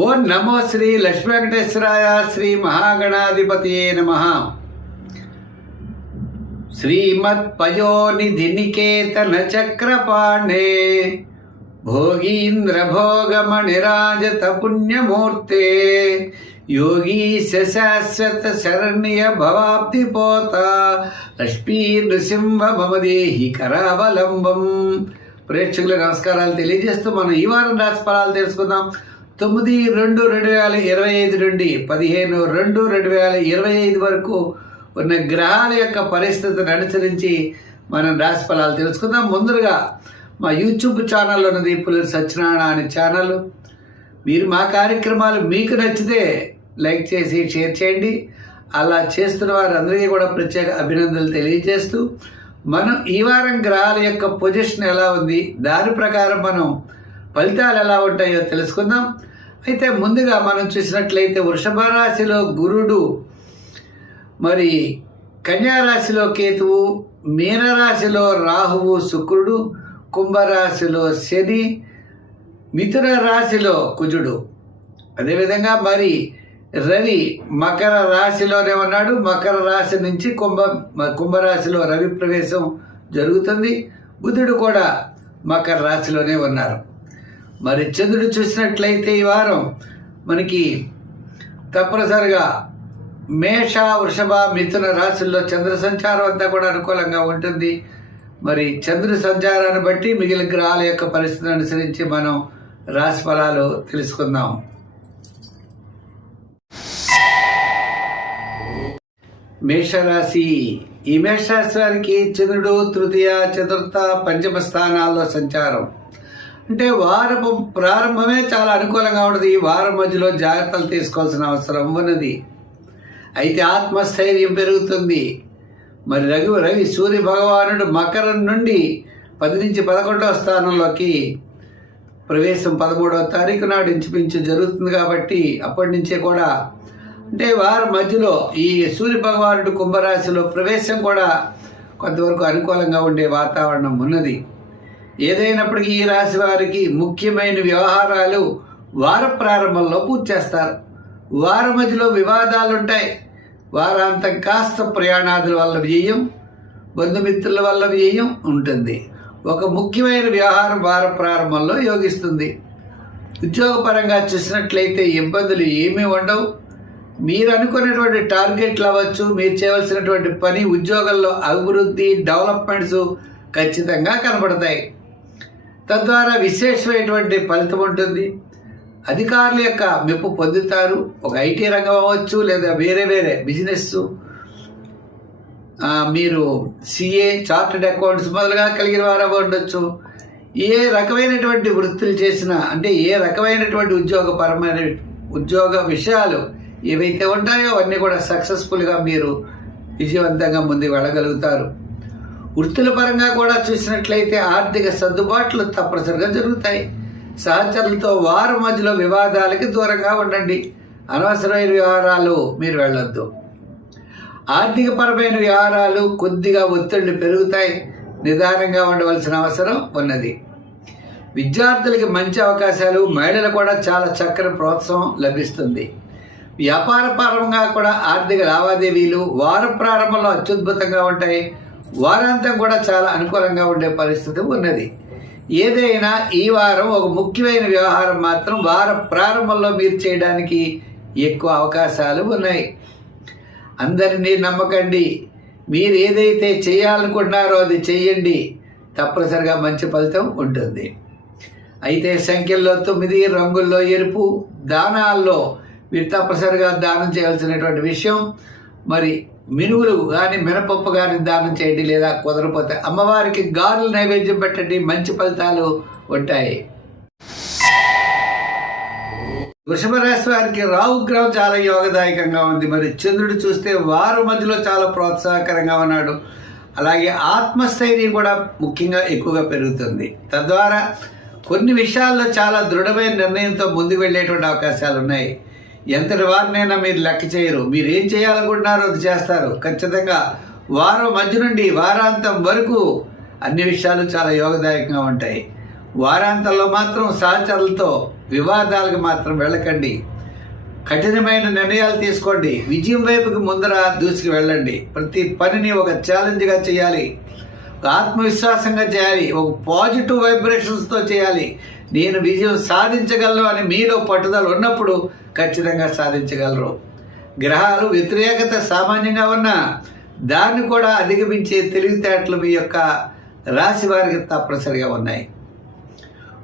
ఓం నమో శ్రీ లక్ష్మీ వెంకటేశ్వరాయ శ్రీ మహాగణాధిపతియే నమః. శ్రీమత్పయోనిధి నికేతన చక్రపాణే భోగీంద్ర భోగమణిరాజత పుణ్యమూర్తే యోగీశ శాశ్వత శరణ్య భవాబ్ది పోత లక్ష్మీ నృసింహ భవదేహి కరావలంబం. ప్రేక్షకుల నమస్కారాలు తెలియజేస్తూ మనం ఈ వారం రాశి ఫలాలు తెలుసుకుందాం. 9/2/2025 నుండి 15/2/2025 వరకు ఉన్న గ్రహాల యొక్క పరిస్థితిని అనుసరించి మనం రాశి ఫలాలు తెలుసుకుందాం. ముందుగా మా యూట్యూబ్ ఛానల్ ఉన్నది పులి సత్యనారాయణ అనే ఛానల్. మీరు మా కార్యక్రమాలు మీకు నచ్చితే లైక్ చేసి షేర్ చేయండి. అలా చేస్తున్న వారందరికీ కూడా ప్రత్యేక అభినందనలు తెలియజేస్తూ మనం ఈ వారం గ్రహాల యొక్క పొజిషన్ ఎలా ఉంది, దాని ప్రకారం మనం ఫలితాలు ఎలా ఉంటాయో తెలుసుకుందాం. అయితే ముందుగా మనం చూసినట్లయితే వృషభ రాశిలో గురుడు, మరి కన్యా రాశిలో కేతువు, మీనరాశిలో రాహువు శుక్రుడు, కుంభరాశిలో శని, మిథున రాశిలో కుజుడు. అదేవిధంగా మరి రవి మకర రాశిలోనే ఉన్నాడు. మకర రాశి నుంచి కుంభరాశిలో రవి ప్రవేశం జరుగుతుంది. బుధుడు కూడా మకర రాశిలోనే ఉన్నారు. మరి చంద్రుడు చూసినట్లయితే ఈ వారం మనకి తప్పనిసరిగా మేష, వృషభ, మిథున రాశుల్లో చంద్ర సంచారం అంతా కూడా అనుకూలంగా ఉంటుంది. మరి చంద్ర సంచారాన్ని బట్టి మిగిలిన గ్రహాల యొక్క పరిస్థితిని అనుసరించి మనం రాశి ఫలాలు తెలుసుకుందాం. మేషరాశి. ఈ మేషరాశి వారికి చంద్రుడు తృతీయ, చతుర్థ, పంచమ స్థానాల్లో సంచారం. అంటే వారపు ప్రారంభమే చాలా అనుకూలంగా ఉంటుంది. ఈ వారం మధ్యలో జాగ్రత్తలు తీసుకోవాల్సిన అవసరం ఉన్నది. అయితే ఆత్మస్థైర్యం పెరుగుతుంది. మరి రవి సూర్య భగవానుడు మకరం నుండి 10 నుంచి 11వ స్థానంలోకి ప్రవేశం 13వ తారీఖు నాడు ఇంచుమించు జరుగుతుంది. కాబట్టి అప్పటి నుంచే కూడా అంటే వారి మధ్యలో ఈ సూర్య భగవానుడు కుంభరాశిలో ప్రవేశం కూడా కొంతవరకు అనుకూలంగా ఉండే వాతావరణం ఉన్నది. ఏదైనప్పటికీ ఈ రాశి వారికి ముఖ్యమైన వ్యవహారాలు వార ప్రారంభంలో పూర్తి చేస్తారు. వారం మధ్యలో వివాదాలు ఉంటాయి. వారాంతం కాస్త ప్రయాణాదుల వల్ల వ్యయం, బంధుమిత్రుల వల్ల వ్యయం ఉంటుంది. ఒక ముఖ్యమైన వ్యవహారం వార ప్రారంభంలో యోగిస్తుంది. ఉద్యోగపరంగా చూసినట్లయితే ఇబ్బందులు ఏమీ ఉండవు. మీరు అనుకున్నటువంటి టార్గెట్లు అవ్వచ్చు, మీరు చేయవలసినటువంటి పని, ఉద్యోగంలో అభివృద్ధి, డెవలప్మెంట్స్ ఖచ్చితంగా కనబడతాయి. తద్వారా విశేషమైనటువంటి ఫలితం ఉంటుంది. అధికారుల యొక్క మెప్పు పొందుతారు. ఒక ఐటీ రంగం అవ్వచ్చు, లేదా వేరే బిజినెస్, మీరు సిఏ, చార్టెడ్ అకౌంట్స్ మొదలుగా కలిగిన వారు ఉండొచ్చు. ఏ రకమైనటువంటి వృత్తులు చేసినా, అంటే ఏ రకమైనటువంటి ఉద్యోగ విషయాలు ఏవైతే ఉంటాయో అవన్నీ కూడా సక్సెస్ఫుల్గా మీరు విజయవంతంగా ముందుకు వెళ్ళగలుగుతారు. వృత్తుల పరంగా కూడా చూసినట్లయితే ఆర్థిక సర్దుబాట్లు తప్పనిసరిగా జరుగుతాయి. సహచరులతో వారం మధ్యలో వివాదాలకి దూరంగా ఉండండి. అనవసరమైన వ్యవహారాలు మీరు వెళ్ళొద్దు. ఆర్థికపరమైన వ్యవహారాలు కొద్దిగా ఒత్తిళ్లు పెరుగుతాయి. నిదానంగా ఉండవలసిన అవసరం ఉన్నది. విద్యార్థులకి మంచి అవకాశాలు, మహిళలు కూడా చాలా చక్కని ప్రోత్సాహం లభిస్తుంది. వ్యాపార పరంగా కూడా ఆర్థిక లావాదేవీలు వార ప్రారంభంలో అత్యద్భుతంగా ఉంటాయి. వారాంతం కూడా చాలా అనుకూలంగా ఉండే పరిస్థితి ఉన్నది. ఏదైనా ఈ వారం ఒక ముఖ్యమైన వ్యవహారం మాత్రం వార ప్రారంభంలో మీరు చేయడానికి ఎక్కువ అవకాశాలు ఉన్నాయి. అందరినీ నమ్మకండి. మీరు ఏదైతే చేయాలనుకుంటున్నారో అది చేయండి. తప్పనిసరిగా మంచి ఫలితం ఉంటుంది. అయితే సంఖ్యల్లో 9, రంగుల్లో ఎరుపు, దానాల్లో మీరు తప్పనిసరిగా దానం చేయాల్సినటువంటి విషయం. మరి మినువులు కానీ మినపప్పు కానీ దానం చేయండి. లేదా కుదరపోతే అమ్మవారికి గారెలు నైవేద్యం పెట్టండి. మంచి ఫలితాలు ఉంటాయి. వృషభ రాశి వారికి రాహుగ్రహం చాలా యోగదాయకంగా ఉంది. మరి చంద్రుడు చూస్తే వారం మధ్యలో చాలా ప్రోత్సాహకరంగా ఉన్నాడు. అలాగే ఆత్మస్థైర్యం కూడా ముఖ్యంగా ఎక్కువగా పెరుగుతుంది. తద్వారా కొన్ని విషయాల్లో చాలా దృఢమైన నిర్ణయంతో ముందుకు వెళ్ళేటువంటి అవకాశాలు ఉన్నాయి. ఎంతటి వారినైనా మీరు లెక్క చేయరు. మీరు ఏం చేయాలనుకుంటున్నారో అది చేస్తారు. ఖచ్చితంగా వారం మధ్య నుండి వారాంతం వరకు అన్ని విషయాలు చాలా యోగదాయకంగా ఉంటాయి. వారాంతంలో మాత్రం సహచరులతో వివాదాలకు మాత్రం వెళ్ళకండి. కఠినమైన నిర్ణయాలు తీసుకోండి. విజయం వైపుకి ముందర దూసుకు వెళ్ళండి. ప్రతి పనిని ఒక ఛాలెంజ్గా చేయాలి, ఒక ఆత్మవిశ్వాసంగా చేయాలి, ఒక పాజిటివ్ వైబ్రేషన్స్తో చేయాలి. నేను విజయం సాధించగలను అని మీలో పట్టుదల ఉన్నప్పుడు ఖచ్చితంగా సాధించగలరు. గ్రహాలు వ్యతిరేకత సామాన్యంగా ఉన్నా దాన్ని కూడా అధిగమించే తెలివితేటలు మీ యొక్క రాశి వారికి తప్పనిసరిగా ఉన్నాయి.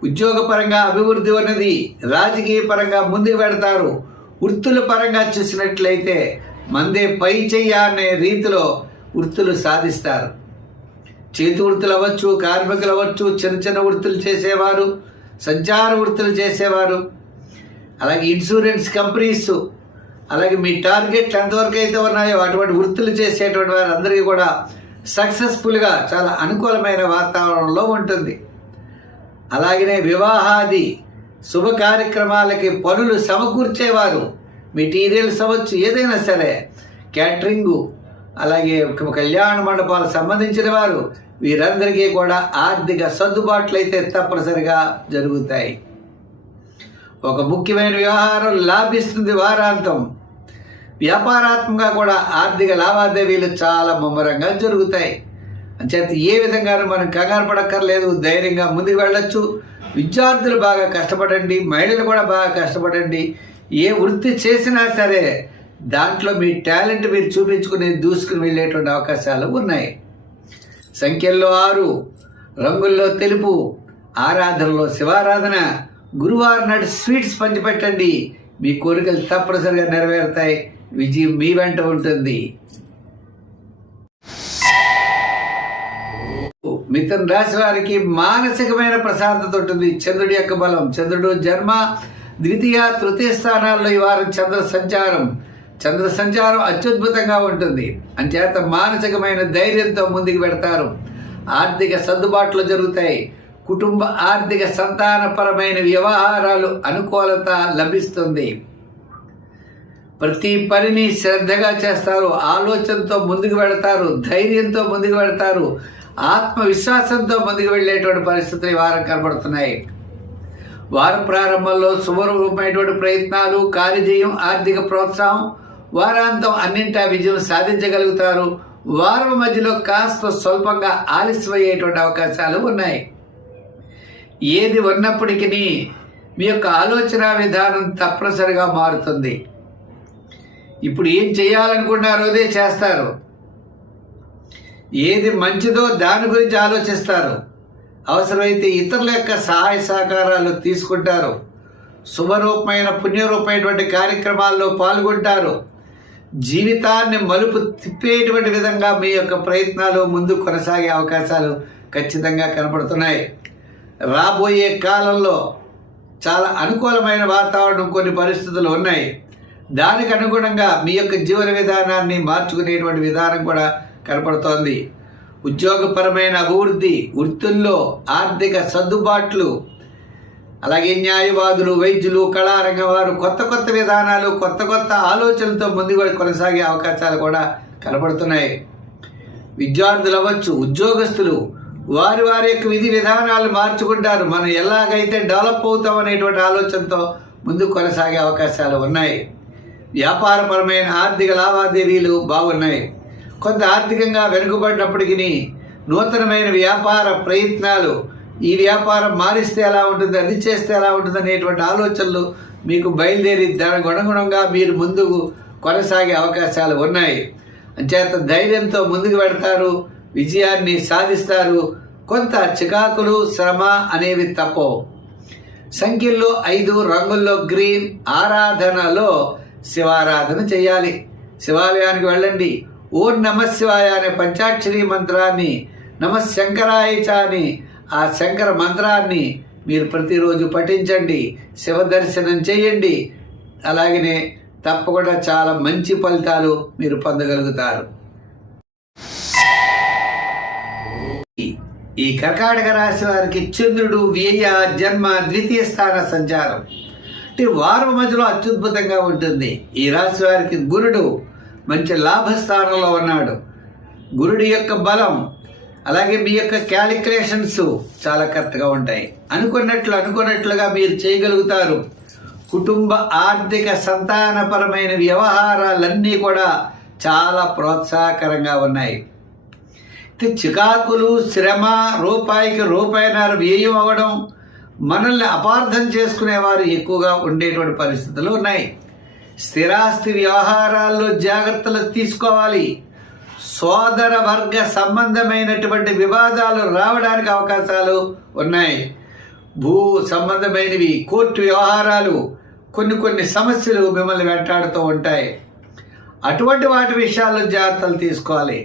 ఉద్యోగపరంగా అభివృద్ధి ఉన్నది. రాజకీయ పరంగా ముందుకు పెడతారు. వృత్తుల పరంగా చూసినట్లయితే మందే పై చెయ్య అనే రీతిలో వృత్తులు సాధిస్తారు. చేతి వృత్తులు అవ్వచ్చు, కార్మికులు అవ్వచ్చు, చిన్న చిన్న వృత్తులు చేసేవారు, సంచార వృత్తులు చేసేవారు, అలాగే ఇన్సూరెన్స్ కంపెనీస్, అలాగే మీ టార్గెట్లు ఎంతవరకు అయితే ఉన్నాయో అటువంటి వృత్తులు చేసేటువంటి వారందరికీ కూడా సక్సెస్ఫుల్గా చాలా అనుకూలమైన వాతావరణంలో ఉంటుంది. అలాగనే వివాహాది శుభ కార్యక్రమాలకి పనులు సమకూర్చేవారు, మెటీరియల్స్ అవ్వచ్చు, ఏదైనా సరే, క్యాటరింగు, అలాగే కళ్యాణ మండపాలకు సంబంధించిన వారు, వీరందరికీ కూడా ఆర్థిక సర్దుబాట్లు అయితే తప్పనిసరిగా జరుగుతాయి. ఒక ముఖ్యమైన వ్యవహారం లాభిస్తుంది. వారాంతం వ్యాపారాత్మకంగా కూడా ఆర్థిక లావాదేవీలు చాలా ముమ్మరంగా జరుగుతాయి. అంచేత ఏ విధంగానూ మనం కంగారు పడక్కర్లేదు, ధైర్యంగా ముందుకు వెళ్ళొచ్చు. విద్యార్థులు బాగా కష్టపడండి, మహిళలు కూడా బాగా కష్టపడండి. ఏ వృత్తి చేసినా సరే దాంట్లో మీ టాలెంట్ మీరు చూపించుకుని దూసుకుని వెళ్ళేటువంటి అవకాశాలు ఉన్నాయి. సంఖ్యల్లో 6, రంగుల్లో తెలుపు, ఆరాధనలో శివారాధన, గురువారం నాడు స్వీట్స్ పంచిపెట్టండి. మీ కోరికలు తప్పనిసరిగా నెరవేరుతాయి. విజయం మీ వెంట ఉంటుంది. మిథున రాశి వారికి మానసికమైన ప్రశాంతత ఉంటుంది. చంద్రుడి యొక్క బలం, చంద్రుడు జన్మ, ద్వితీయ, తృతీయ స్థానాల్లో ఈ వారం చంద్ర సంచారం అత్యద్భుతంగా ఉంటుంది. అంచేత మానసికమైన ధైర్యంతో ముందుకు పెడతారు. ఆర్థిక సర్దుబాట్లు జరుగుతాయి. కుటుంబ ఆర్థిక సంతానపరమైన వ్యవహారాలు అనుకూలత లభిస్తుంది. ప్రతి పనిని శ్రద్ధగా చేస్తారు. ఆలోచనతో ముందుకు వెళతారు, ధైర్యంతో ముందుకు వెళతారు, ఆత్మవిశ్వాసంతో ముందుకు వెళ్ళేటువంటి పరిస్థితులు ఈ వారం కనబడుతున్నాయి. వారం ప్రారంభంలో శుభరూపమైనటువంటి ప్రయత్నాలు, కార్యజయం, ఆర్థిక ప్రోత్సాహం, వారాంతం అన్నింటా విజయం సాధించగలుగుతారు. వారం మధ్యలో కాస్త స్వల్పంగా ఆలస్యమయ్యేటువంటి అవకాశాలు ఉన్నాయి. ఏది ఉన్నప్పటికీ మీ యొక్క ఆలోచన విధానం తప్పనిసరిగా మారుతుంది. ఇప్పుడు ఏం చేయాలనుకున్నారో అదే చేస్తారు. ఏది మంచిదో దాని గురించి ఆలోచిస్తారు. అవసరమైతే ఇతరుల యొక్క సహాయ సహకారాలు తీసుకుంటారు. శుభరూపమైన పుణ్యరూపమైనటువంటి కార్యక్రమాల్లో పాల్గొంటారు. జీవితాన్ని మలుపు తిప్పేటువంటి విధంగా మీ యొక్క ప్రయత్నాలు ముందు కొనసాగే అవకాశాలు ఖచ్చితంగా కనపడుతున్నాయి. రాబోయే కాలంలో చాలా అనుకూలమైన వాతావరణం, కొన్ని పరిస్థితులు ఉన్నాయి. దానికి అనుగుణంగా మీ యొక్క జీవన విధానాన్ని మార్చుకునేటువంటి విధానం కూడా కనపడుతోంది. ఉద్యోగపరమైన అభివృద్ధి, వృత్తుల్లో ఆర్థిక సర్దుబాట్లు, అలాగే న్యాయవాదులు, వైద్యులు, కళారంగం వారు కొత్త విధానాలు, కొత్త ఆలోచనలతో ముందుకు కొనసాగే అవకాశాలు కూడా కనపడుతున్నాయి. విద్యార్థులు అవ్వచ్చు, ఉద్యోగస్తులు వారి యొక్క విధి విధానాలు మార్చుకుంటారు. మనం ఎలాగైతే డెవలప్ అవుతాం అనేటువంటి ఆలోచనతో ముందుకు కొనసాగే అవకాశాలు ఉన్నాయి. వ్యాపారపరమైన ఆర్థిక లావాదేవీలు బాగున్నాయి. కొంత ఆర్థికంగా వెనుకబడినప్పటికీ నూతనమైన వ్యాపార ప్రయత్నాలు, ఈ వ్యాపారం మారిస్తే ఎలా ఉంటుంది, అది చేస్తే ఎలా ఉంటుంది అనేటువంటి ఆలోచనలు మీకు బయలుదేరి దానికి అనుగుణంగా మీరు ముందుకు కొనసాగే అవకాశాలు ఉన్నాయి. అంచేత ధైర్యంతో ముందుకు పెడతారు, విజయాన్ని సాధిస్తారు. కొంత చికాకులు, శ్రమ అనేవి తప్పవు. సంఖ్యల్లో 5, రంగుల్లో గ్రీన్, ఆరాధనలో శివారాధన చేయాలి. శివాలయానికి వెళ్ళండి. ఓం నమః శివాయ అనే పంచాక్షరి మంత్రాన్ని, నమః శంకరాయ చ అని ఆ శంకర మంత్రాన్ని మీరు ప్రతిరోజు పఠించండి. శివ దర్శనం చేయండి. అలాగనే తప్పకుండా చాలా మంచి ఫలితాలు మీరు పొందగలుగుతారు. ఈ కర్కాటక రాశి వారికి చంద్రుడు వ్యయ, జన్మ, ద్వితీయ స్థాన సంచారం అంటే వారం మధ్యలో అత్యద్భుతంగా ఉంటుంది. ఈ రాశి వారికి గురుడు మంచి లాభస్థానంలో ఉన్నాడు. గురుడి యొక్క బలం అలాగే మీ యొక్క క్యాలిక్యులేషన్స్ చాలా కరెక్ట్గా ఉంటాయి. అనుకున్నట్లుగా మీరు చేయగలుగుతారు. కుటుంబ ఆర్థిక సంతానపరమైన వ్యవహారాలన్నీ కూడా చాలా ప్రోత్సాహకరంగా ఉన్నాయి. చికాకులు, శ్రమ, రూపాయికి రూపాయిన్నర వ్యయం అవ్వడం, మనల్ని అపార్థం చేసుకునేవారు ఎక్కువగా ఉండేటువంటి పరిస్థితులు ఉన్నాయి. స్థిరాస్తి వ్యవహారాల్లో జాగ్రత్తలు తీసుకోవాలి. సోదర వర్గ సంబంధమైనటువంటి వివాదాలు రావడానికి అవకాశాలు ఉన్నాయి. భూ సంబంధమైనవి, కోర్టు వ్యవహారాలు, కొన్ని సమస్యలు మిమ్మల్ని వెంటాడుతూ ఉంటాయి. అటువంటి వాటి విషయాల్లో జాగ్రత్తలు తీసుకోవాలి.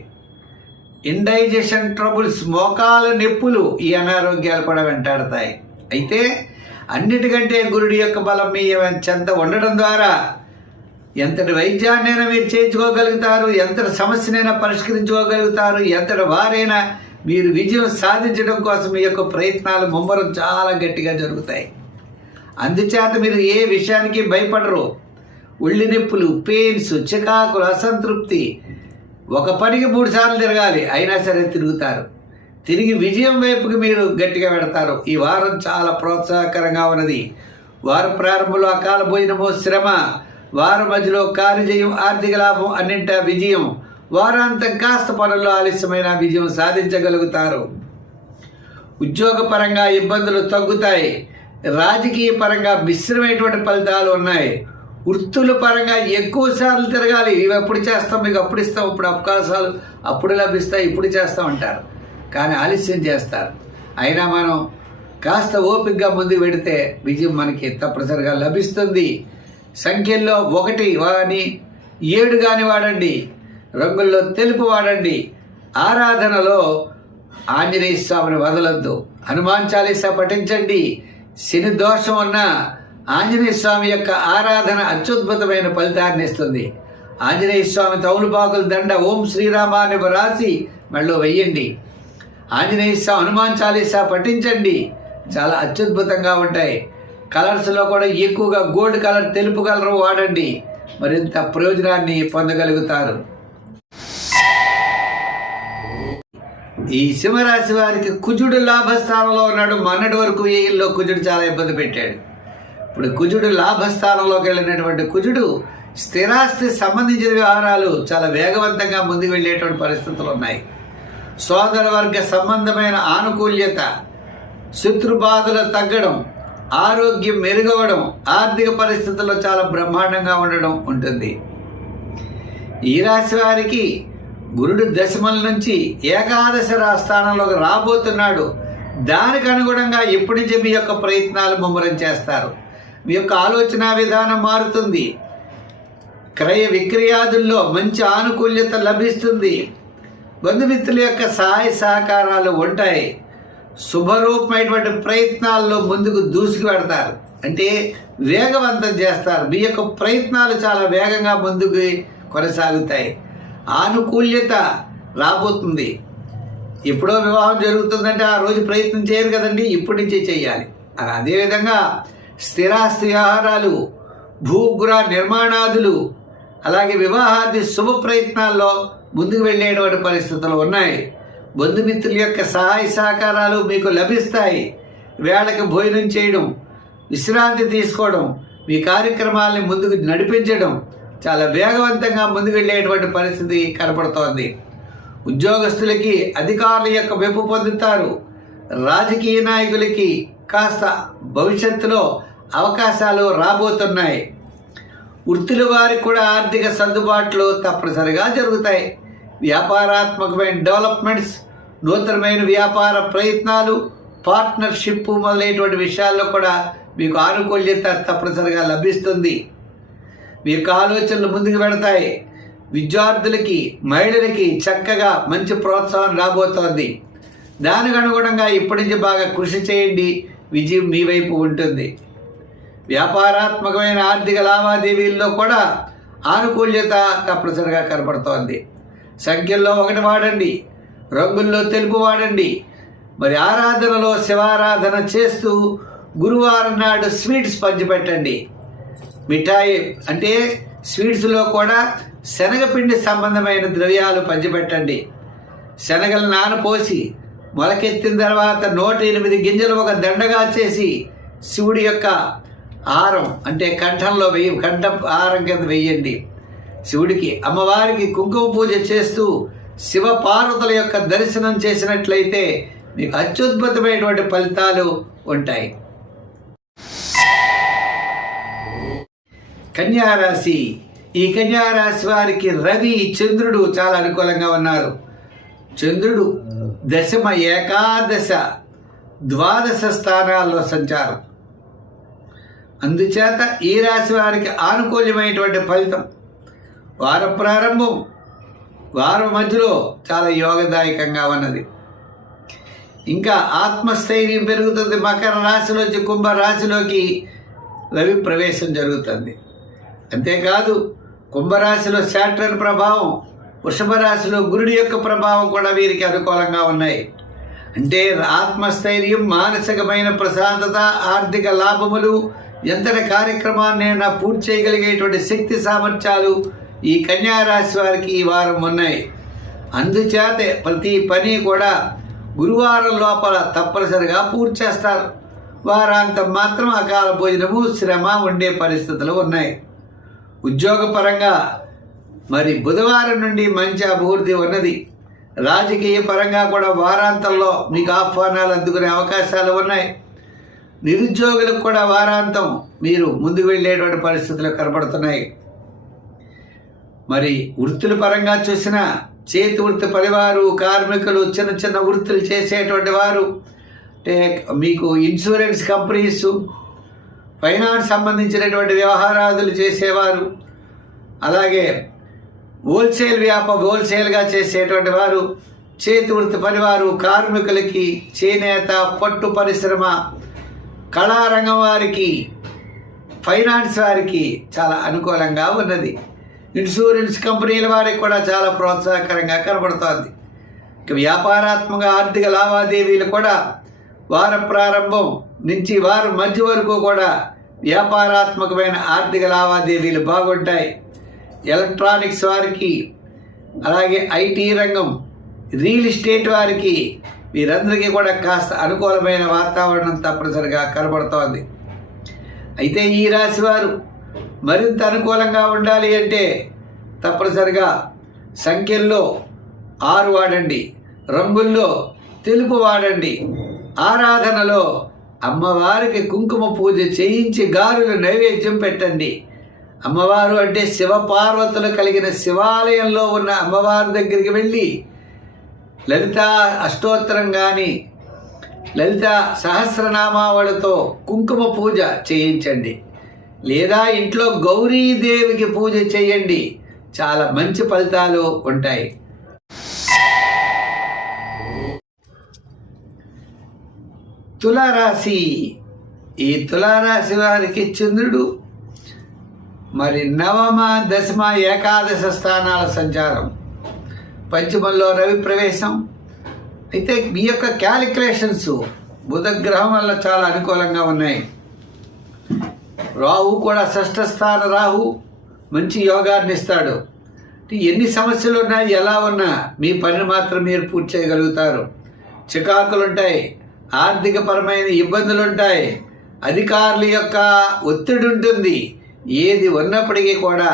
ఇండైజెషన్ ట్రబుల్స్, మోకాల నొప్పులు, ఈ అనారోగ్యాలు కూడా వెంటాడతాయి. అయితే అన్నిటికంటే గురుడి యొక్క బలం మీ చెంత ఉండడం ద్వారా ఎంతటి వైద్యాన్నైనా మీరు చేయించుకోగలుగుతారు, ఎంతటి సమస్యనైనా పరిష్కరించుకోగలుగుతారు, ఎంతటి వారైనా మీరు విజయం సాధించడం కోసం మీ యొక్క ప్రయత్నాలు ముమ్మరం చాలా గట్టిగా జరుగుతాయి. అందుచేత మీరు ఏ విషయానికి భయపడరు. ఒళ్ళు నొప్పులు, పెయిన్స్, చికాకులు, అసంతృప్తి, ఒక పనికి 3 సార్లు తిరగాలి, అయినా సరే తిరుగుతారు. తిరిగి విజయం వైపుకి మీరు గట్టిగా పెడతారు. ఈ వారం చాలా ప్రోత్సాహకరంగా ఉన్నది. వారం ప్రారంభంలో అకాల భోజనము, శ్రమ, వారం మధ్యలో కార్యజయం, ఆర్థిక లాభం, అన్నింటా విజయం. వారాంతం కాస్త పనుల్లో ఆలస్యమైన విజయం సాధించగలుగుతారు. ఉద్యోగపరంగా ఇబ్బందులు తగ్గుతాయి. రాజకీయ పరంగా మిశ్రమైనటువంటి ఫలితాలు ఉన్నాయి. వృత్తుల పరంగా ఎక్కువ సార్లు తిరగాలి. ఇవి ఎప్పుడు చేస్తాం, మీకు అప్పుడు ఇస్తాం, ఇప్పుడు అవకాశాలు అప్పుడు లభిస్తాయి, ఇప్పుడు చేస్తాం అంటారు, కానీ ఆలస్యం చేస్తారు. అయినా మనం కాస్త ఓపికగా ముందుకు పెడితే విజయం మనకి తప్పనిసరిగా లభిస్తుంది. సంఖ్యల్లో 1 కానీ 7 కానీ వాడండి. రంగుల్లో తెలుపు వాడండి. ఆరాధనలో ఆంజనేయ స్వామిని వదలొద్దు. హనుమాన్ చాలీసా పఠించండి. శని దోషం ఉన్న ఆంజనేయ స్వామి యొక్క ఆరాధన అత్యద్భుతమైన ఫలితాన్ని ఇస్తుంది. ఆంజనేయ స్వామి తౌలుపాకుల దండ ఓం శ్రీరామ అని రాసి మెళ్ళో వెయ్యండి. ఆంజనేయ స్వామి హనుమాన్ చాలీసా పఠించండి. చాలా అత్యద్భుతంగా ఉంటాయి. కలర్స్లో కూడా ఎక్కువగా గోల్డ్ కలర్, తెలుపు కలర్ వాడండి. మరింత ప్రయోజనాన్ని పొందగలుగుతారు. ఈ సింహరాశి వారికి కుజుడు లాభస్థానంలో ఉన్నాడు. మొన్నటి వరకు ఏయిల్లో కుజుడు చాలా ఇబ్బంది పెట్టాడు. ఇప్పుడు కుజుడు లాభస్థానంలోకి వెళ్ళినటువంటి కుజుడు స్థిరాస్తి సంబంధించిన వ్యవహారాలు చాలా వేగవంతంగా ముందుకు వెళ్ళేటువంటి పరిస్థితులు ఉన్నాయి. సోదర వర్గ సంబంధమైన ఆనుకూల్యత, శత్రుబాధలు తగ్గడం, ఆరోగ్యం మెరుగవడం, ఆర్థిక పరిస్థితుల్లో చాలా బ్రహ్మాండంగా ఉండడం ఉంటుంది. ఈ రాశి వారికి గురుడు దశమల నుంచి ఏకాదశ స్థానంలోకి రాబోతున్నాడు. దానికి అనుగుణంగా ఇప్పటి నుంచి మీ యొక్క ప్రయత్నాలు ముమ్మరం చేస్తారు. మీ యొక్క ఆలోచన విధానం మారుతుంది. క్రయ విక్రయాదుల్లో మంచి ఆనుకూల్యత లభిస్తుంది. బంధుమిత్రుల యొక్క సహాయ సహకారాలు ఉంటాయి. శుభరూపమైనటువంటి ప్రయత్నాల్లో ముందుకు దూసుకు పెడతారు, అంటే వేగవంతం చేస్తారు. మీ యొక్క ప్రయత్నాలు చాలా వేగంగా ముందుకు కొనసాగుతాయి. ఆనుకూల్యత రాబోతుంది. ఎప్పుడో వివాహం జరుగుతుందంటే ఆ రోజు ప్రయత్నం చేయరు కదండి, ఇప్పటి నుంచే చేయాలి. అదేవిధంగా స్థిరాస్తి వ్యవహారాలు, భూగృహ నిర్మాణాదులు, అలాగే వివాహాది శుభ ప్రయత్నాల్లో ముందుకు వెళ్ళేటువంటి పరిస్థితులు ఉన్నాయి. బంధుమిత్రుల యొక్క సహాయ సహకారాలు మీకు లభిస్తాయి. వేళకి భోజనం చేయడం, విశ్రాంతి తీసుకోవడం, మీ కార్యక్రమాలని ముందుకు నడిపించడం చాలా వేగవంతంగా ముందుకు వెళ్ళేటువంటి పరిస్థితి కనపడుతోంది. ఉద్యోగస్తులకి అధికారుల యొక్క మెప్పు పొందుతారు. రాజకీయ నాయకులకి కాస్త భవిష్యత్తులో అవకాశాలు రాబోతున్నాయి. వృత్తుల వారికి కూడా ఆర్థిక సర్దుబాట్లు తప్పనిసరిగా జరుగుతాయి. వ్యాపారాత్మకమైన డెవలప్మెంట్స్, నూతనమైన వ్యాపార ప్రయత్నాలు, పార్ట్నర్షిప్ మొదలైనటువంటి విషయాల్లో కూడా మీకు ఆనుకూల్యత తప్పనిసరిగా లభిస్తుంది. మీ యొక్క ఆలోచనలు ముందుకు పెడతాయి. విద్యార్థులకి, మహిళలకి చక్కగా మంచి ప్రోత్సాహం రాబోతోంది. దానికి అనుగుణంగా ఇప్పటి నుంచి బాగా కృషి చేయండి, విజయం మీ వైపు ఉంటుంది. వ్యాపారాత్మకమైన ఆర్థిక లావాదేవీల్లో కూడా ఆనుకూల్యత తప్పనిసరిగా కనపడుతోంది. సంఖ్యల్లో 1 వాడండి. రంగుల్లో తెలుపు వాడండి. మరి ఆరాధనలో శివారాధన చేస్తూ గురువారం నాడు స్వీట్స్ పంచిపెట్టండి. మిఠాయి అంటే స్వీట్స్లో కూడా శనగపిండి సంబంధమైన ద్రవ్యాలు పంచిపెట్టండి. శనగలు నానపోసి మొలకెత్తిన తర్వాత 108 గింజలు ఒక దండగా చేసి శివుడి యొక్క హారం అంటే కంఠంలో కంఠ హారం కింద వేయండి. శివుడికి అమ్మవారికి కుంకుమ పూజ చేస్తూ శివ పార్వతుల యొక్క దర్శనం చేసినట్లయితే మీకు అత్యద్భుతమైనటువంటి ఫలితాలు ఉంటాయి. కన్యారాశి. ఈ కన్యారాశి వారికి రవి చంద్రుడు చాలా అనుకూలంగా ఉన్నారు. చంద్రుడు దశమ, ఏకాదశ, ద్వాదశ స్థానాల్లో సంచారం. అందుచేత ఈ రాశి వారికి ఆనుకూల్యమైనటువంటి ఫలితం. వార ప్రారంభం, వారం మధ్యలో చాలా యోగదాయకంగా ఉన్నది. ఇంకా ఆత్మస్థైర్యం పెరుగుతుంది. మకర రాశిలోంచి కుంభ రాశిలోకి రవి ప్రవేశం జరుగుతుంది. అంతేకాదు కుంభరాశిలో శాట్రన్ ప్రభావం, వృషభ రాశిలో గురుడి యొక్క ప్రభావం కూడా వీరికి అనుకూలంగా ఉన్నాయి. అంటే ఆత్మస్థైర్యం, మానసికమైన ప్రశాంతత, ఆర్థిక లాభములు, ఎంతటి కార్యక్రమాన్ని పూర్తి చేయగలిగేటువంటి శక్తి సామర్థ్యాలు ఈ కన్యారాశి వారికి ఈ వారం ఉన్నాయి. అందుచేత ప్రతి పని కూడా గురువారం లోపల తప్పనిసరిగా పూర్తి చేస్తారు. వారాంతం మాత్రం అకాల భోజనము, శ్రమ ఉండే పరిస్థితులు ఉన్నాయి. ఉద్యోగపరంగా మరి బుధవారం నుండి మంచి అభివృద్ధి ఉన్నది. రాజకీయ పరంగా కూడా వారాంతంలో మీకు ఆహ్వానాలు అందుకునే అవకాశాలు ఉన్నాయి. నిరుద్యోగులకు కూడా వారాంతం మీరు ముందుకు వెళ్ళేటువంటి పరిస్థితులు కనబడుతున్నాయి. మరి వృత్తుల పరంగా చూసిన చేతి వృత్తి పనివారు, కార్మికులు, చిన్న చిన్న వృత్తులు చేసేటువంటి వారు, అంటే మీకు ఇన్సూరెన్స్ కంపెనీస్, ఫైనాన్స్ సంబంధించినటువంటి వ్యవహారాదులు చేసేవారు, అలాగే హోల్సేల్గా చేసేటువంటి వారు, చేతి వృత్తి పనివారు, కార్మికులకి, చేనేత, పట్టు పరిశ్రమ, కళారంగం వారికి, ఫైనాన్స్ వారికి చాలా అనుకూలంగా ఉన్నది. ఇన్సూరెన్స్ కంపెనీల వారికి కూడా చాలా ప్రోత్సాహకరంగా కనబడుతోంది. ఇక వ్యాపారాత్మక ఆర్థిక లావాదేవీలు కూడా వార ప్రారంభం నుంచి వారం మధ్య వరకు కూడా వ్యాపారాత్మకమైన ఆర్థిక లావాదేవీలు బాగుంటాయి. ఎలక్ట్రానిక్స్ వారికి, అలాగే ఐటీ రంగం, రియల్ ఎస్టేట్ వారికి, వీరందరికీ కూడా కాస్త అనుకూలమైన వాతావరణం తప్పనిసరిగా కనబడుతోంది. అయితే ఈ రాశి వారు మరింత అనుకూలంగా ఉండాలి అంటే తప్పనిసరిగా సంఖ్యల్లో 6 వాడండి, రంగుల్లో తెలుపు వాడండి, ఆరాధనలో అమ్మవారికి కుంకుమ పూజ చేయించి గారెలు నైవేద్యం పెట్టండి. అమ్మవారు అంటే శివ పార్వతులు కలిగిన శివాలయంలో ఉన్న అమ్మవారి దగ్గరికి వెళ్ళి లలితా అష్టోత్తరం కానీ లలితా సహస్రనామావళితో కుంకుమ పూజ చేయించండి. లేదా ఇంట్లో గౌరీదేవికి పూజ చేయండి. చాలా మంచి ఫలితాలు ఉంటాయి. తులారాశి. ఈ తులారాశి వారికి చంద్రుడు మరి నవమ, దశమ, ఏకాదశ స్థానాల సంచారం, పంచమంలో రవి ప్రవేశం. అయితే మీ యొక్క క్యాలిక్యులేషన్స్ బుధగ్రహం వల్ల చాలా అనుకూలంగా ఉన్నాయి. రాహు కూడా షష్ఠ స్థాన రాహు మంచి యోగాన్ని ఇస్తాడు. ఎన్ని సమస్యలు ఉన్నా, ఎలా ఉన్నా మీ పని మాత్రం మీరు పూర్తి చేయగలుగుతారు. చికాకులు ఉంటాయి, ఆర్థిక పరమైన ఇబ్బందులు ఉంటాయి, అధికారుల యొక్క ఒత్తిడి ఉంటుంది. ఏది ఉన్నప్పటికీ కూడా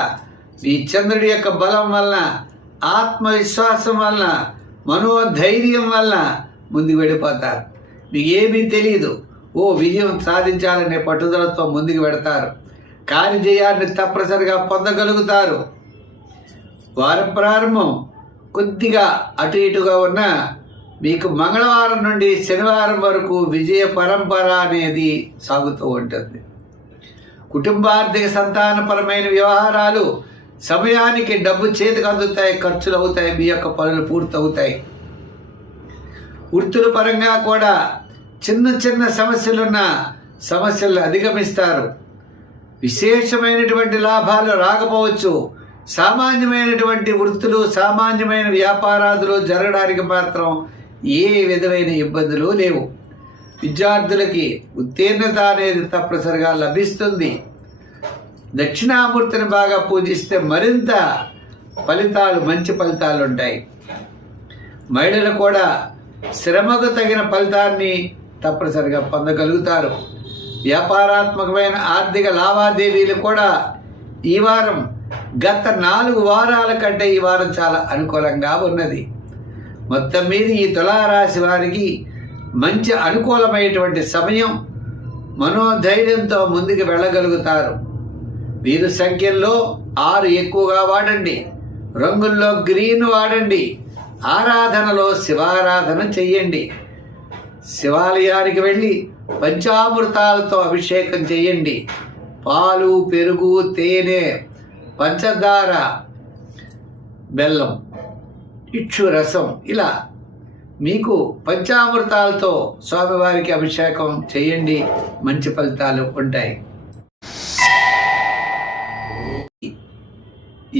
మీ చంద్రుడి యొక్క బలం వలన, ఆత్మవిశ్వాసం వలన, మనోధైర్యం వలన ముందుకు వెళ్ళిపోతారు. మీకు ఏమీ తెలియదు, విజయం సాధించాలనే పట్టుదలతో ముందుకు పెడతారు. కార్యజయాన్ని తప్పనిసరిగా పొందగలుగుతారు. వార ప్రారంభం కొద్దిగా అటు ఇటుగా ఉన్న మీకు మంగళవారం నుండి శనివారం వరకు విజయ పరంపర అనేది సాగుతూ ఉంటుంది. కుటుంబార్థిక సంతానపరమైన వ్యవహారాలు సమయానికి డబ్బు చేతికి అందుతాయి, ఖర్చులు అవుతాయి, మీ యొక్క పనులు పూర్తవుతాయి. వృత్తుల పరంగా కూడా చిన్న చిన్న సమస్యలున్న సమస్యలు అధిగమిస్తారు. విశేషమైనటువంటి లాభాలు రాకపోవచ్చు. సామాన్యమైనటువంటి వృత్తులు, సామాన్యమైన వ్యాపారాదులు జరగడానికి మాత్రం ఏ విధమైన ఇబ్బందులు లేవు. విద్యార్థులకి ఉత్తీర్ణత అనేది తప్పనిసరిగా లభిస్తుంది. దక్షిణామూర్తిని బాగా పూజిస్తే మరింత ఫలితాలు, మంచి ఫలితాలు ఉంటాయి. మహిళలు కూడా శ్రమకు తగిన ఫలితాన్ని తప్పనిసరిగా పొందగలుగుతారు. వ్యాపారాత్మకమైన ఆర్థిక లావాదేవీలు కూడా ఈ వారం గత 4 వారాల కంటే ఈ వారం చాలా అనుకూలంగా ఉన్నది. మొత్తం మీద ఈ తులారాశి వారికి మంచి అనుకూలమైనటువంటి సమయం. మనోధైర్యంతో ముందుకు వెళ్ళగలుగుతారు. వీరు సంఖ్యల్లో 6 ఎక్కువగా వాడండి. రంగుల్లో గ్రీన్ వాడండి. ఆరాధనలో శివారాధన చెయ్యండి. శివాలయానికి వెళ్ళి పంచామృతాలతో అభిషేకం చేయండి. పాలు, పెరుగు, తేనె, పంచదార, బెల్లం, ఇచ్చు రసం ఇలా మీకు పంచామృతాలతో స్వామివారికి అభిషేకం చేయండి. మంచి ఫలితాలు ఉంటాయి.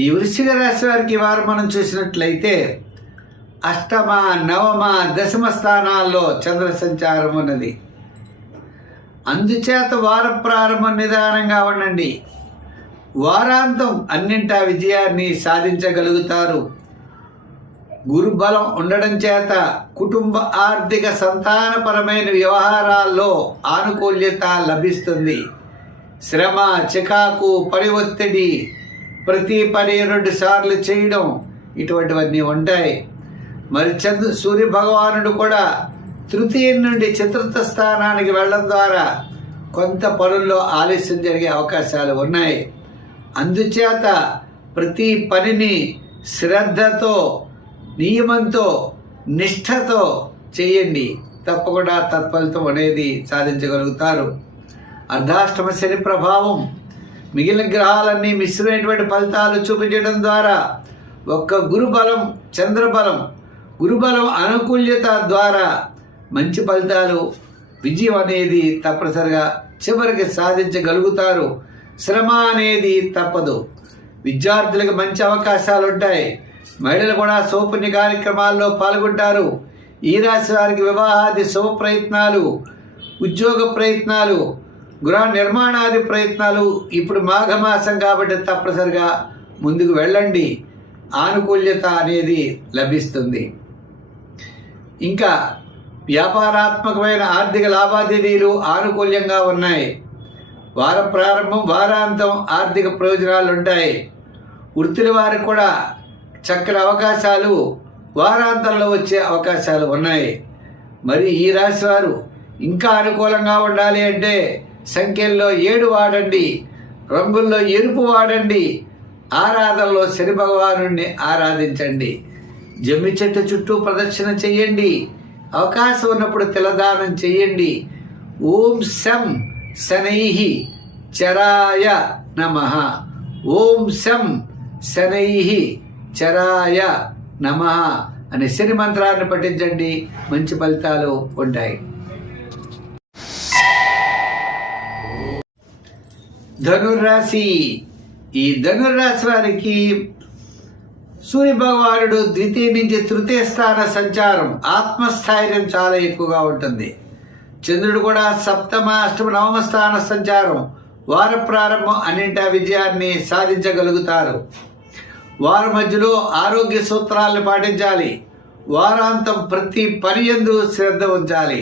ఈ వృశ్చిక రాశి వారికి వారు మనం చూసినట్లయితే అష్టమ, నవమ, దశమ స్థానాల్లో చంద్ర సంచారం ఉన్నది. అందుచేత వార ప్రారంభం నిదానంగా ఉండండి. వారాంతం అన్నింటా విజయాన్ని సాధించగలుగుతారు. గురుబలం ఉండడం చేత కుటుంబ, ఆర్థిక, సంతానపరమైన వ్యవహారాల్లో ఆనుకూల్యత లభిస్తుంది. శ్రమ, చికాకు, పని ఒత్తిడి, ప్రతి పని 2 సార్లు చేయడం ఇటువంటివన్నీ ఉంటాయి. మరి సూర్య భగవానుడు కూడా తృతీయం నుండి చతుర్థ స్థానానికి వెళ్ళడం ద్వారా కొంత పనుల్లో ఆలస్యం జరిగే అవకాశాలు ఉన్నాయి. అందుచేత ప్రతి పనిని శ్రద్ధతో, నియమంతో, నిష్ఠతో చేయండి. తప్పకుండా తత్ఫలితం అనేది సాధించగలుగుతారు. అర్ధాష్టమ శని ప్రభావం మిగిలిన గ్రహాలన్నీ మిశ్రమైనటువంటి ఫలితాలు చూపించడం ద్వారా ఒక్క గురుబలం, చంద్రబలం, గురుబలం అనుకూల్యత ద్వారా మంచి ఫలితాలు, విజయం అనేది తప్పనిసరిగా చివరికి సాధించగలుగుతారు. శ్రమ అనేది తప్పదు. విద్యార్థులకు మంచి అవకాశాలు ఉంటాయి. మహిళలు కూడా శుభపుణ్య కార్యక్రమాల్లో పాల్గొంటారు. ఈ రాశి వారికి వివాహాది శుభ ప్రయత్నాలు, ఉద్యోగ ప్రయత్నాలు, గృహ నిర్మాణాది ప్రయత్నాలు ఇప్పుడు మాఘమాసం కాబట్టి తప్పనిసరిగా ముందుకు వెళ్ళండి. ఆనుకూల్యత అనేది లభిస్తుంది. ఇంకా వ్యాపారాత్మకమైన ఆర్థిక లావాదేవీలు ఆనుకూల్యంగా ఉన్నాయి. వార ప్రారంభం, వారాంతం ఆర్థిక ప్రయోజనాలు ఉంటాయి. వృత్తుల వారికి కూడా చక్కని అవకాశాలు వారాంతంలో వచ్చే అవకాశాలు ఉన్నాయి. మరి ఈ రాశి వారు ఇంకా అనుకూలంగా ఉండాలి అంటే సంఖ్యల్లో 7 వాడండి. రంగుల్లో ఎరుపు వాడండి. ఆరాధనలో శని భగవానుడిని ఆరాధించండి. జమ్మి చెట్టు చుట్టూ ప్రదక్షిణ చెయ్యండి. అవకాశం ఉన్నప్పుడు తిలదానం చెయ్యండి. ఓం శం శనైహి చరాయ నమః. ఓం శం శనైహి చరాయ నమః అనే శని మంత్రాన్ని పఠించండి. మంచి ఫలితాలు ఉంటాయి. ధనుర్రాశి. ఈ ధనుర్రాశి వారికి సూర్య భగవానుడు ద్వితీయ నుంచి తృతీయ స్థాన సంచారం, ఆత్మస్థైర్యం చాలా ఎక్కువగా ఉంటుంది. చంద్రుడు కూడా సప్తమ, అష్టమ, నవమ స్థాన సంచారం, వార ప్రారంభం అన్నింటా విజయాన్ని సాధించగలుగుతారు. వార మధ్యలో ఆరోగ్య సూత్రాలను పాటించాలి. వారాంతం ప్రతి పని యందు శ్రద్ధ ఉంచాలి.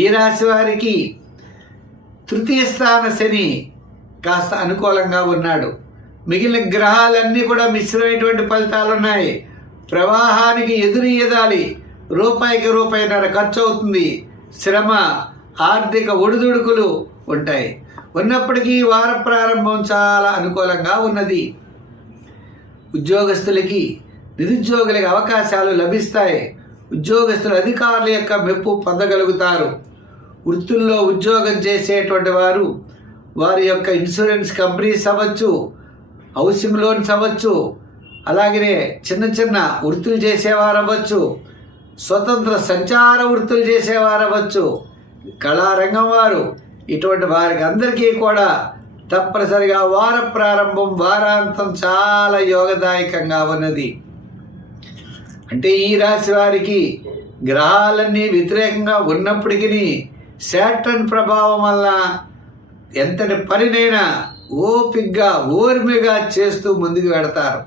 ఈ రాశి వారికి తృతీయ స్థాన శని కాస్త అనుకూలంగా ఉన్నాడు. మిగిలిన గ్రహాలన్నీ కూడా మిశ్రమైనటువంటి ఫలితాలు ఉన్నాయి. ప్రవాహానికి ఎదురు ఈదాలి. రూపాయికి రూపాయిన్నర ఖర్చు అవుతుంది. శ్రమ, ఆర్థిక ఒడిదుడుకులు ఉంటాయి. ఉన్నప్పటికీ వార ప్రారంభం చాలా అనుకూలంగా ఉన్నది. ఉద్యోగస్తులకి, నిరుద్యోగులకి అవకాశాలు లభిస్తాయి. ఉద్యోగస్తులు అధికారుల యొక్క మెప్పు పొందగలుగుతారు. వృత్తుల్లో ఉద్యోగం చేసేటువంటి వారు వారి యొక్క ఇన్సూరెన్స్ కంపెనీస్ అవ్వచ్చు, హౌసింగ్ లోన్స్ అవ్వచ్చు, అలాగనే చిన్న చిన్న వృత్తులు చేసేవారు అవ్వచ్చు, స్వతంత్ర సంచార వృత్తులు చేసేవారు అవ్వచ్చు, కళారంగం వారు, ఇటువంటి వారికి అందరికీ కూడా తప్పనిసరిగా వార ప్రారంభం, వారాంతం చాలా యోగదాయకంగా ఉన్నది. అంటే ఈ రాశి వారికి గ్రహాలన్నీ వ్యతిరేకంగా ఉన్నప్పటికీ శాటర్న్ ప్రభావం వల్ల ఎంతటి పనినైనా ఓపిగ్గా, ఓర్మిగా చేస్తూ ముందుకు వెడతారు.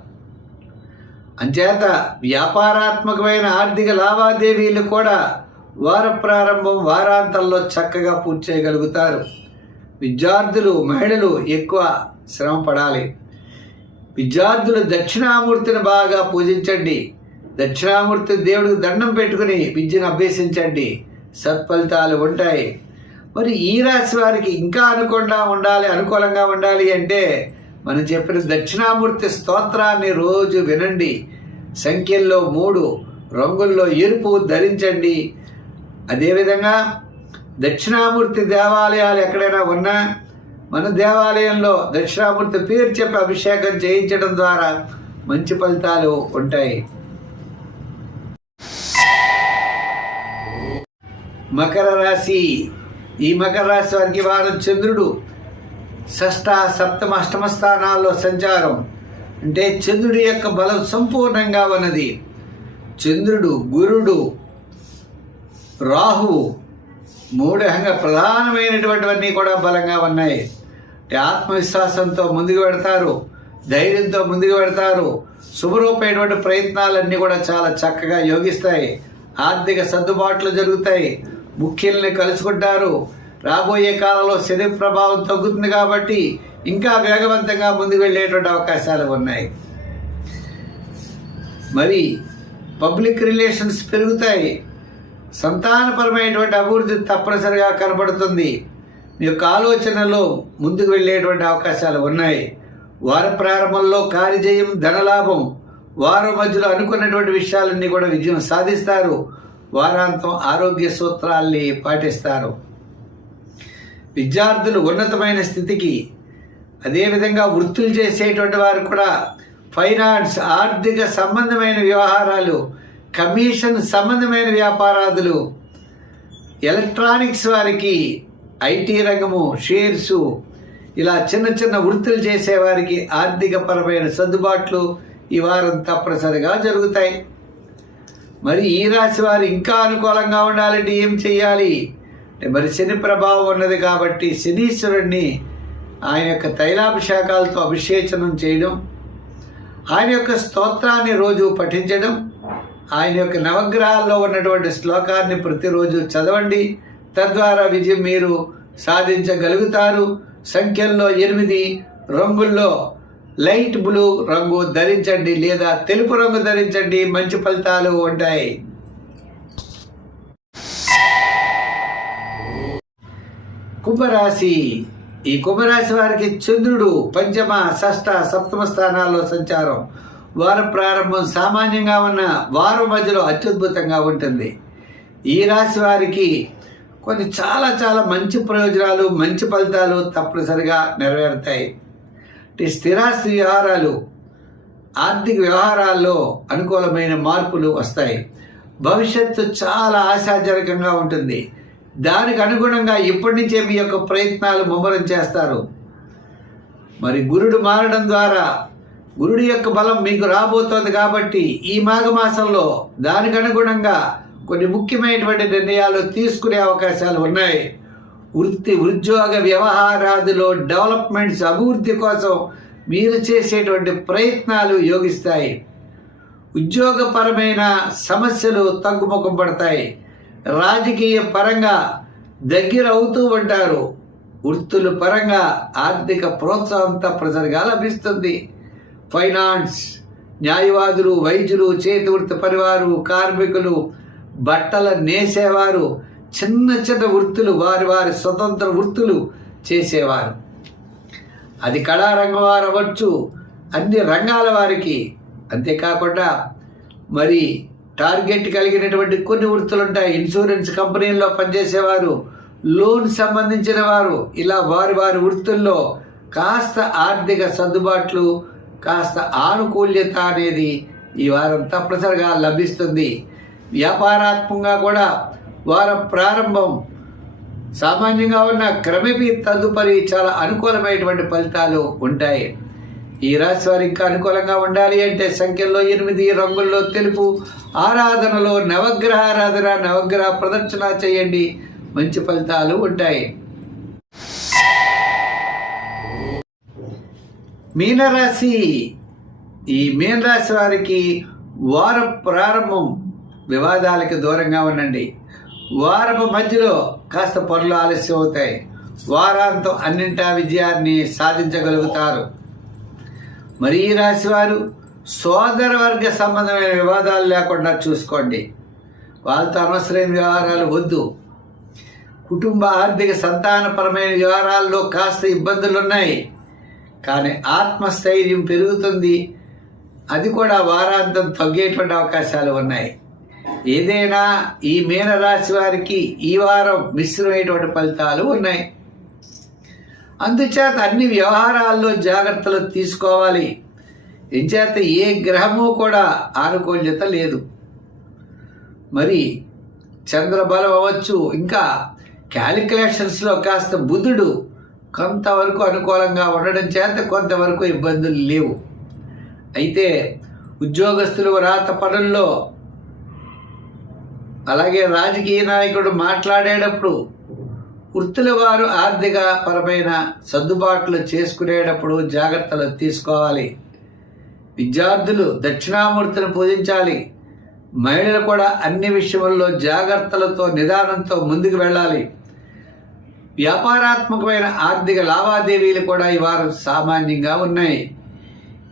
అంచేత వ్యాపారాత్మకమైన ఆర్థిక లావాదేవీలు కూడా వార ప్రారంభం వారాంతంలో చక్కగా పూర్తి చేయగలుగుతారు. విద్యార్థులు, మహిళలు ఎక్కువ శ్రమ పడాలి. విద్యార్థులు దక్షిణామూర్తిని బాగా పూజించండి. దక్షిణామూర్తి దేవుడికి దండం పెట్టుకుని విద్యను అభ్యసించండి. సత్ఫలితాలు ఉంటాయి. మరి ఈ రాశి వారికి ఇంకా అనుకూలంగా ఉండాలి అంటే మనం చెప్పిన దక్షిణామూర్తి స్తోత్రాన్ని రోజు వినండి. సంఖ్యల్లో 3, రంగుల్లో ఎరుపు ధరించండి. అదేవిధంగా దక్షిణామూర్తి దేవాలయాలు ఎక్కడైనా ఉన్నా మన దేవాలయంలో దక్షిణామూర్తి పేరు చెప్పి అభిషేకం చేయించడం ద్వారా మంచి ఫలితాలు ఉంటాయి. మకర రాశి. ఈ మకర రాశి వారికి వారం చంద్రుడు షష్ఠ, సప్తమ, అష్టమ స్థానాల్లో సంచారం. అంటే చంద్రుడి యొక్క బలం సంపూర్ణంగా ఉన్నది. చంద్రుడు, గురుడు, రాహువు 3 ప్రధానమైనటువంటివన్నీ కూడా బలంగా ఉన్నాయి. ఆత్మవిశ్వాసంతో ముందుకు పెడతారు, ధైర్యంతో ముందుకు పెడతారు. శుభరూపమైనటువంటి ప్రయత్నాలన్నీ కూడా చాలా చక్కగా యోగిస్తాయి. ఆర్థిక సర్దుబాట్లు జరుగుతాయి. ముఖ్యుల్ని కలుసుకుంటారు. రాబోయే కాలంలో శని ప్రభావం తగ్గుతుంది కాబట్టి ఇంకా వేగవంతంగా ముందుకు వెళ్ళేటువంటి అవకాశాలు ఉన్నాయి. మరి పబ్లిక్ రిలేషన్స్ పెరుగుతాయి. సంతానపరమైనటువంటి అభివృద్ధి తప్పనిసరిగా కనబడుతుంది. మీ యొక్క ఆలోచనలో ముందుకు వెళ్ళేటువంటి అవకాశాలు ఉన్నాయి. వార ప్రారంభంలో కార్యజయం, ధనలాభం. వారం మధ్యలో అనుకున్నటువంటి విషయాలన్నీ కూడా విజయం సాధిస్తారు. వారాంతం ఆరోగ్య సూత్రాల్ని పాటిస్తారు. విద్యార్థులు ఉన్నతమైన స్థితికి, అదేవిధంగా వృత్తులు చేసేటువంటి వారు కూడా ఫైనాన్స్, ఆర్థిక సంబంధమైన వ్యవహారాలు, కమిషన్ సంబంధమైన వ్యాపారాదులు, ఎలక్ట్రానిక్స్ వారికి, ఐటీ రంగము, షేర్సు, ఇలా చిన్న చిన్న వృత్తులు చేసేవారికి ఆర్థిక పరమైన సర్దుబాట్లు ఈ వారం తప్పనిసరిగా జరుగుతాయి. మరి ఈ రాశి వారు ఇంకా అనుకూలంగా ఉండాలంటే ఏం చేయాలి? మరి శని ప్రభావం ఉన్నది కాబట్టి శనీశ్వరుణ్ణి ఆయన యొక్క తైలాభిషేకాలతో అభిషేచనం చేయడం, ఆయన యొక్క స్తోత్రాన్ని రోజు పఠించడం, ఆయన యొక్క నవగ్రహాల్లో ఉన్నటువంటి శ్లోకాన్ని ప్రతిరోజు చదవండి. తద్వారా విజయం మీరు సాధించగలుగుతారు. సంఖ్యల్లో 8, రంగుల్లో లైట్ బ్లూ రంగు ధరించండి లేదా తెలుపు రంగు ధరించండి. మంచి ఫలితాలు ఉంటాయి. కుంభరాశి. ఈ కుంభరాశి వారికి చంద్రుడు పంచమ, షష్ఠ, సప్తమ స్థానాల్లో సంచారం. వారం ప్రారంభం సామాన్యంగా ఉన్న వారం మధ్యలో అత్యద్భుతంగా ఉంటుంది. ఈ రాశి వారికి కొన్ని చాలా చాలా మంచి ప్రయోజనాలు, మంచి ఫలితాలు తప్పనిసరిగా నెరవేరుతాయి. స్థిరాస్తి వ్యవహారాలు, ఆర్థిక వ్యవహారాల్లో అనుకూలమైన మార్పులు వస్తాయి. భవిష్యత్తు చాలా ఆశాజనకంగా ఉంటుంది. దానికి అనుగుణంగా ఇప్పటి నుంచే మీ యొక్క ప్రయత్నాలు ముమ్మరం చేస్తారు. మరి గురుడు మారడం ద్వారా గురుడి యొక్క బలం మీకు రాబోతోంది కాబట్టి ఈ మాఘమాసంలో దానికి అనుగుణంగా కొన్ని ముఖ్యమైనటువంటి నిర్ణయాలు తీసుకునే అవకాశాలు ఉన్నాయి. వృత్తి, ఉద్యోగ వ్యవహారాదులో డెవలప్మెంట్స్, అభివృద్ధి కోసం మీరు చేసేటువంటి ప్రయత్నాలు యోగిస్తాయి. ఉద్యోగపరమైన సమస్యలు తగ్గుముఖం పడతాయి. రాజకీయ పరంగా దగ్గర అవుతూ ఉంటారు. వృత్తుల పరంగా ఆర్థిక ప్రోత్సాహం తప్పనిసరిగా లభిస్తుంది. ఫైనాన్స్, న్యాయవాదులు, వైద్యులు, చేతి వృత్తి పరివారు, కార్మికులు, బట్టల నేసేవారు, చిన్న చిన్న వృత్తులు, వారి వారి స్వతంత్ర వృత్తులు చేసేవారు, అది కళారంగం వారు అవ్వచ్చు, అన్ని రంగాల వారికి. అంతేకాకుండా మరి టార్గెట్ కలిగినటువంటి కొన్ని వృత్తులు ఉంటాయి. ఇన్సూరెన్స్ కంపెనీల్లో పనిచేసేవారు, లోన్ సంబంధించిన వారు, ఇలా వారి వారి వృత్తుల్లో కాస్త ఆర్థిక సర్దుబాట్లు, కాస్త ఆనుకూల్యత అనేది ఈ వారం తప్పనిసరిగా లభిస్తుంది. వ్యాపారాత్మకంగా కూడా వారం ప్రారంభం సామాన్యంగా ఉన్న క్రమేపీ తదుపరి చాలా అనుకూలమైనటువంటి ఫలితాలు ఉంటాయి. ఈ రాశి వారు ఇంకా అనుకూలంగా ఉండాలి అంటే సంఖ్యల్లో 8, రంగుల్లో తెలుపు, ఆరాధనలో నవగ్రహ ఆరాధన, నవగ్రహ ప్రదర్శన చేయండి. మంచి ఫలితాలు ఉంటాయి. మీనరాశి. ఈ మీన రాశి వారికి వార ప్రారంభం వివాదాలకు దూరంగా ఉండండి. వారపు మధ్యలో కాస్త పనులు ఆలస్యం అవుతాయి. వారాంతం అన్నింటా విజయాన్ని సాధించగలుగుతారు. మరి ఈ రాశి వారు సోదర వర్గ సంబంధమైన వివాదాలు లేకుండా చూసుకోండి. వాళ్ళతో అనవసరమైన వ్యవహారాలు వద్దు. కుటుంబ ఆర్థిక సంతానపరమైన వ్యవహారాల్లో కాస్త ఇబ్బందులు ఉన్నాయి, కానీ ఆత్మస్థైర్యం పెరుగుతుంది. అది కూడా వారాంతం తగ్గేటువంటి అవకాశాలు ఉన్నాయి. ఏదైనా ఈ మీనరాశి వారికి ఈ వారం మిశ్రమైనటువంటి ఫలితాలు ఉన్నాయి. అందుచేత అన్ని వ్యవహారాల్లో జాగ్రత్తలు తీసుకోవాలి. ఎంచేత ఏ గ్రహము కూడా ఆనుకూల్యత లేదు. మరి చంద్రబలం అవ్వచ్చు, ఇంకా క్యాలిక్యులేషన్స్లో కాస్త బుధుడు కొంతవరకు అనుకూలంగా ఉండడం చేత కొంతవరకు ఇబ్బందులు లేవు. అయితే ఉద్యోగస్తులు రాత పనుల్లో, అలాగే రాజకీయ నాయకుడు మాట్లాడేటప్పుడు, వృత్తుల వారు ఆర్థిక పరమైన సర్దుబాట్లు చేసుకునేటప్పుడు జాగ్రత్తలు తీసుకోవాలి. విద్యార్థులు దక్షిణామూర్తిని పూజించాలి. మహిళలు కూడా అన్ని విషయాల్లో జాగ్రత్తలతో నిదానంతో ముందుకు వెళ్ళాలి. వ్యాపారాత్మకమైన ఆర్థిక లావాదేవీలు కూడా ఈ వారం సామాన్యంగా ఉన్నాయి.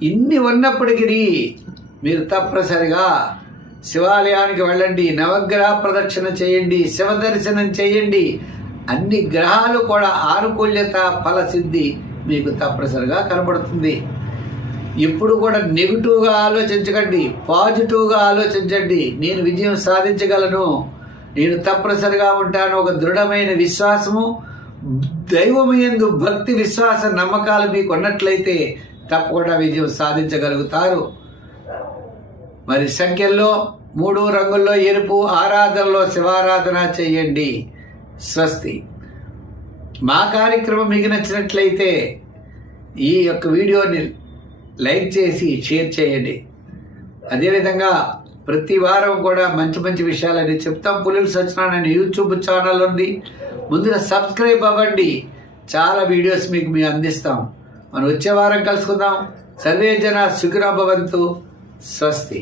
ఇన్ని ఉన్నప్పటికీ మీరు తప్పనిసరిగా శివాలయానికి వెళ్ళండి, నవగ్రహ ప్రదక్షిణ చేయండి, శివ దర్శనం చేయండి. అన్ని గ్రహాలు కూడా ఆనుకూల్యత ఫలసిద్ధి మీకు తప్పనిసరిగా కనబడుతుంది. ఎప్పుడు కూడా నెగిటివ్గా ఆలోచించకండి, పాజిటివ్గా ఆలోచించండి. నేను విజయం సాధించగలను, నేను తప్పనిసరిగా ఉంటాను, ఒక దృఢమైన విశ్వాసము, దైవము యందు భక్తి విశ్వాస నమ్మకాలు మీకు ఉన్నట్లయితే తప్పకుండా విజయం సాధించగలుగుతారు. మరి సంఖ్యల్లో 3 రంగుల్లో ఎరుపు, ఆరాధనలో శివారాధన చేయండి. స్వస్తి. మా కార్యక్రమం మీకు నచ్చినట్లయితే ఈ యొక్క వీడియోని లైక్ చేసి షేర్ చేయండి. అదేవిధంగా ప్రతి వారం కూడా మంచి మంచి విషయాలని చెప్తాం. పులుల సత్యనారాయణ యూట్యూబ్ ఛానల్ ఉంది, ముందుగా సబ్స్క్రైబ్ అవ్వండి. చాలా వీడియోస్ మీకు అందిస్తాం. మనం వచ్చే వారం కలుసుకుందాం. సర్వే జన సుఖినో భవంతు. స్వస్తి.